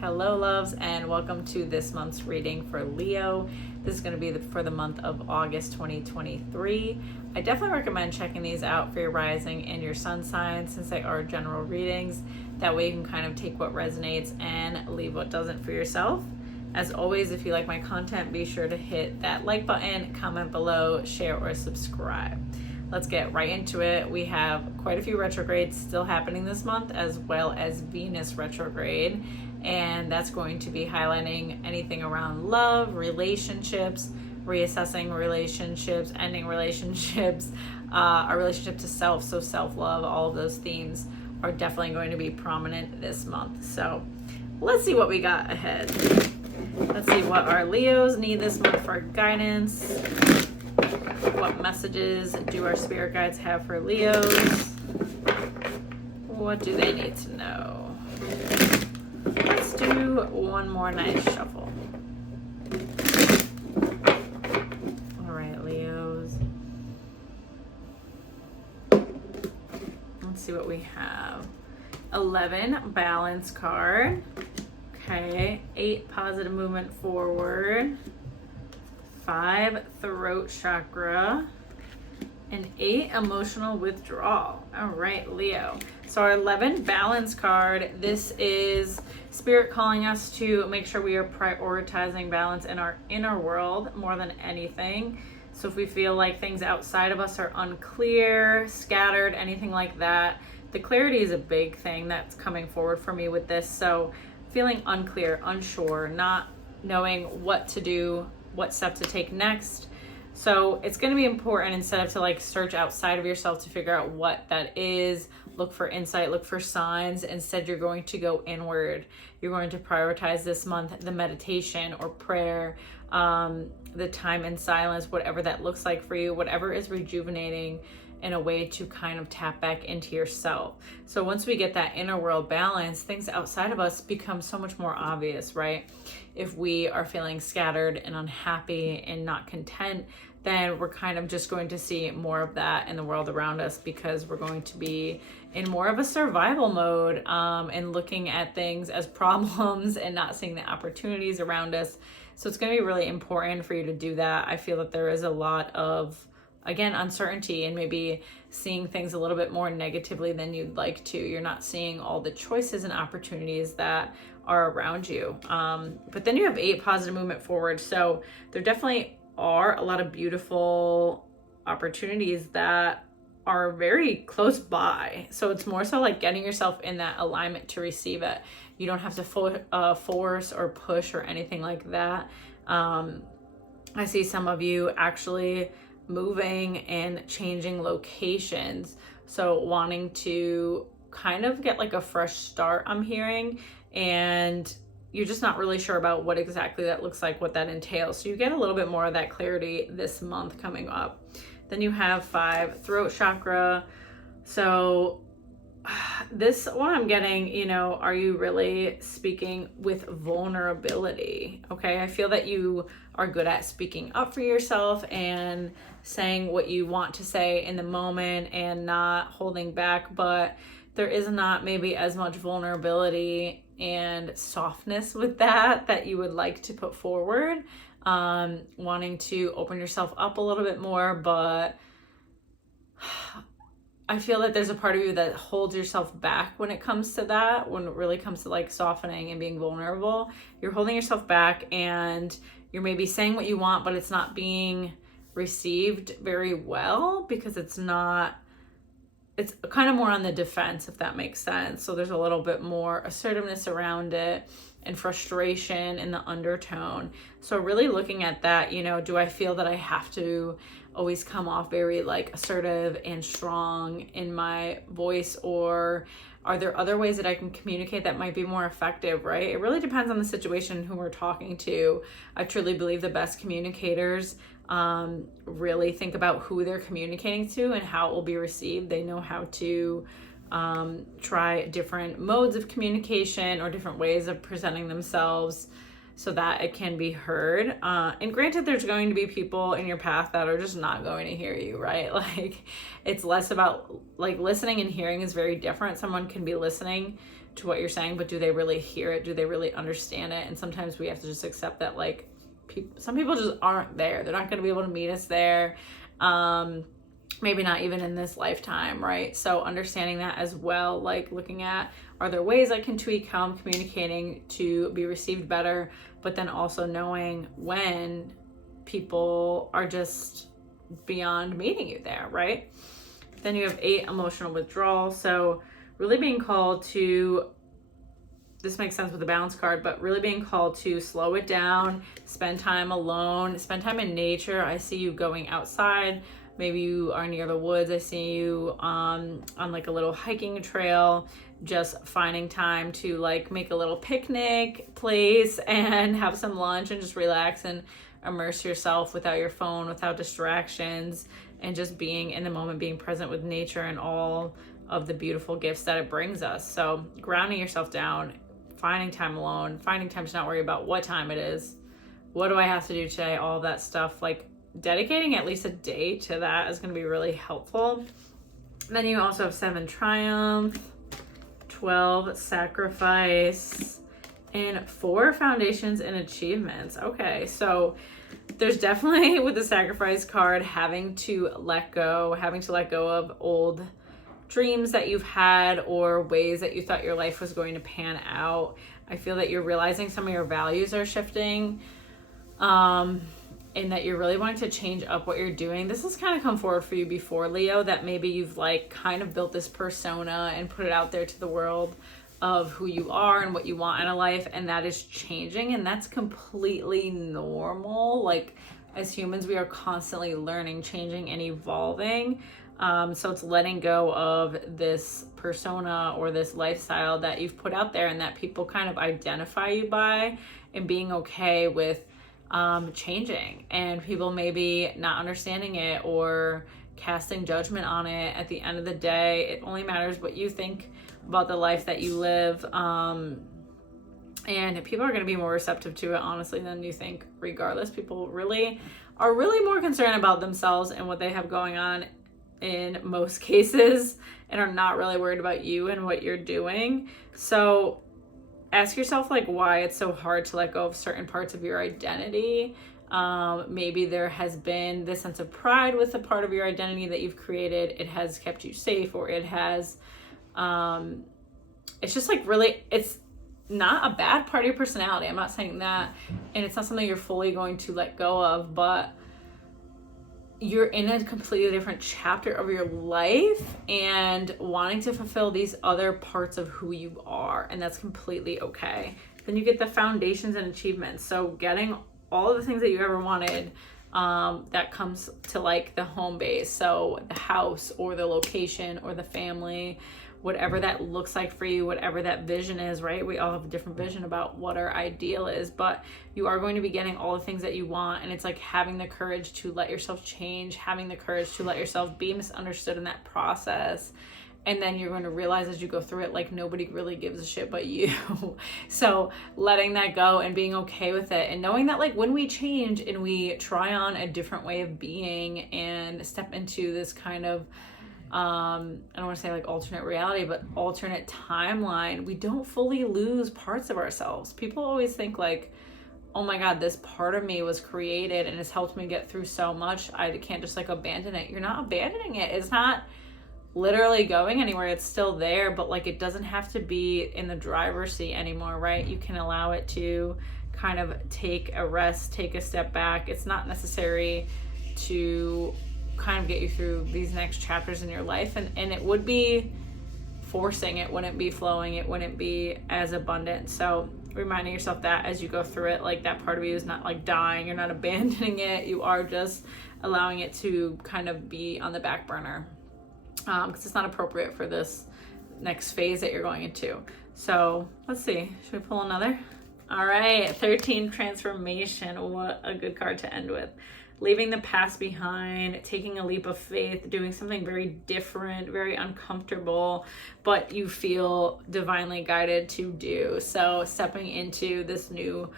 Hello loves, and welcome to this month's reading for Leo. This is going to be for the month of August 2023. I definitely recommend checking these out for your rising and your sun signs, since they are general readings. That way you can kind of take what resonates and leave what doesn't for yourself. As always, if you like my content, be sure to hit that like button, comment below, share, or subscribe. Let's get right into it. We have quite a few retrogrades still happening this month, as well as Venus retrograde. And that's going to be highlighting anything around love, relationships, reassessing relationships, ending relationships, our relationship to self, so self-love. All of those themes are definitely going to be prominent this month. So let's see what we got ahead. Let's see what our Leos need this month for guidance. What messages do our spirit guides have for Leos? What do they need to know? Let's do one more nice shuffle. All right, Leos. Let's see what we have. 11, balance card. Okay, 8, positive movement forward. 5, throat chakra. And 8, emotional withdrawal. All right, Leo. So our 11, balance card. This is spirit calling us to make sure we are prioritizing balance in our inner world more than anything. So if we feel like things outside of us are unclear, scattered, anything like that, the clarity is a big thing that's coming forward for me with this. So feeling unclear, unsure, not knowing what to do, what step to take next. So it's going to be important, instead of to like search outside of yourself to figure out what that is, look for insight, look for signs. Instead, you're going to go inward. You're going to prioritize this month the meditation or prayer, the time in silence, whatever that looks like for you, whatever is rejuvenating, in a way to kind of tap back into yourself. So once we get that inner world balance, things outside of us become so much more obvious, right? If we are feeling scattered and unhappy and not content, then we're kind of just going to see more of that in the world around us, because we're going to be in more of a survival mode, and looking at things as problems and not seeing the opportunities around us. So it's going to be really important for you to do that. I feel that there is a lot of, again, uncertainty, and maybe seeing things a little bit more negatively than you'd like to. You're not seeing all the choices and opportunities that are around you. But then you have 8, positive movement forward. So there definitely are a lot of beautiful opportunities that are very close by. So it's more so like getting yourself in that alignment to receive it. You don't have to force or push or anything like that. I see some of you actually moving and changing locations, so wanting to kind of get like a fresh start, I'm hearing, and you're just not really sure about what exactly that looks like, what that entails. So you get a little bit more of that clarity this month coming up. Then you have 5, throat chakra. So this one I'm getting, are you really speaking with vulnerability? Okay, I feel that you are good at speaking up for yourself and saying what you want to say in the moment and not holding back, but there is not maybe as much vulnerability and softness with that you would like to put forward. Wanting to open yourself up a little bit more, but I feel that there's a part of you that holds yourself back when it comes to that, when it really comes to like softening and being vulnerable. You're holding yourself back, and you're maybe saying what you want, but it's not being received very well, because it's kind of more on the defense, if that makes sense. So there's a little bit more assertiveness around it and frustration in the undertone. So really looking at that, do I feel that I have to always come off very like assertive and strong in my voice, or are there other ways that I can communicate that might be more effective, right? It really depends on the situation, who we're talking to. I truly believe the best communicators really think about who they're communicating to and how it will be received. They know how to try different modes of communication or different ways of presenting themselves so that it can be heard. And granted, there's going to be people in your path that are just not going to hear you, right? Like, it's less about, like, listening and hearing is very different. Someone can be listening to what you're saying, but do they really hear it? Do they really understand it? And sometimes we have to just accept that, like, some people just aren't there. They're not going to be able to meet us there. Maybe not even in this lifetime, right? So understanding that as well, like looking at, are there ways I can tweak how I'm communicating to be received better, but then also knowing when people are just beyond meeting you there, right? Then you have 8, emotional withdrawal. So really being called to, this makes sense with the balance card, but really being called to slow it down, spend time alone, spend time in nature. I see you going outside. Maybe you are near the woods. I see you on like a little hiking trail, just finding time to like make a little picnic place and have some lunch and just relax and immerse yourself without your phone, without distractions, and just being in the moment, being present with nature and all of the beautiful gifts that it brings us. So grounding yourself down, finding time alone, finding time to not worry about what time it is, what do I have to do today, all of that stuff. Like dedicating at least a day to that is going to be really helpful. Then you also have 7, triumph, 12, sacrifice, and 4, foundations and achievements. Okay, so there's definitely, with the sacrifice card, having to let go of old dreams that you've had or ways that you thought your life was going to pan out. I feel that you're realizing some of your values are shifting, and that you're really wanting to change up what you're doing. This has kind of come forward for you before, Leo, that maybe you've like kind of built this persona and put it out there to the world of who you are and what you want in a life, and that is changing, and that's completely normal. Like, as humans, we are constantly learning, changing, and evolving. So it's letting go of this persona or this lifestyle that you've put out there and that people kind of identify you by, and being okay with changing, and people maybe not understanding it or casting judgment on it. At the end of the day, it only matters what you think about the life that you live, and people are going to be more receptive to it, honestly, than you think. Regardless, people really are more concerned about themselves and what they have going on in most cases, and are not really worried about you and what you're doing. So ask yourself, like, why it's so hard to let go of certain parts of your identity. Maybe there has been this sense of pride with a part of your identity that you've created. It has kept you safe, or it has, it's just like really, it's not a bad part of your personality. I'm not saying that. And it's not something you're fully going to let go of, but you're in a completely different chapter of your life and wanting to fulfill these other parts of who you are, and that's completely okay. Then you get the foundations and achievements. So getting all of the things that you ever wanted, that comes to like the home base. So the house or the location or the family, whatever that looks like for you, whatever that vision is, right? We all have a different vision about what our ideal is, but you are going to be getting all the things that you want. And it's like having the courage to let yourself change, having the courage to let yourself be misunderstood in that process. And then you're going to realize as you go through it, like, nobody really gives a shit but you. So letting that go and being okay with it, and knowing that, like, when we change and we try on a different way of being and step into this kind of, I don't want to say like alternate reality, but alternate timeline, we don't fully lose parts of ourselves. People always think like, oh my God, this part of me was created and it's helped me get through so much, I can't just like abandon it. You're not abandoning it. It's not literally going anywhere. It's still there, but like, it doesn't have to be in the driver's seat anymore, right? You can allow it to kind of take a rest, take a step back. It's not necessary to kind of get you through these next chapters in your life, and it would be forcing, it wouldn't be flowing, it wouldn't be as abundant. So reminding yourself that as you go through it, like, that part of you is not like dying, you're not abandoning it, you are just allowing it to kind of be on the back burner, because it's not appropriate for this next phase that you're going into. So let's see, should we pull another? All right, 13, transformation. What a good card to end with. Leaving the past behind, taking a leap of faith, doing something very different, very uncomfortable, but you feel divinely guided to do. So stepping into this new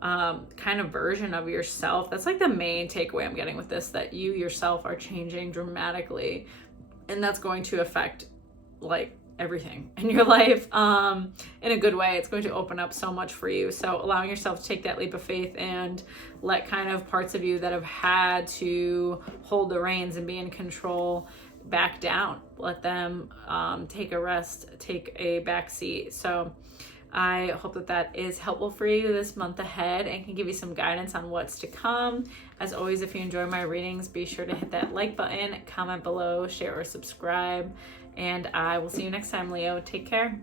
kind of version of yourself. That's like the main takeaway I'm getting with this, that you yourself are changing dramatically, and that's going to affect like everything in your life in a good way. It's going to open up so much for you. So allowing yourself to take that leap of faith and let kind of parts of you that have had to hold the reins and be in control back down. Let them take a rest, take a back seat. So I hope that that is helpful for you this month ahead and can give you some guidance on what's to come. As always, if you enjoy my readings, be sure to hit that like button, comment below, share or subscribe, and I will see you next time, Leo. Take care.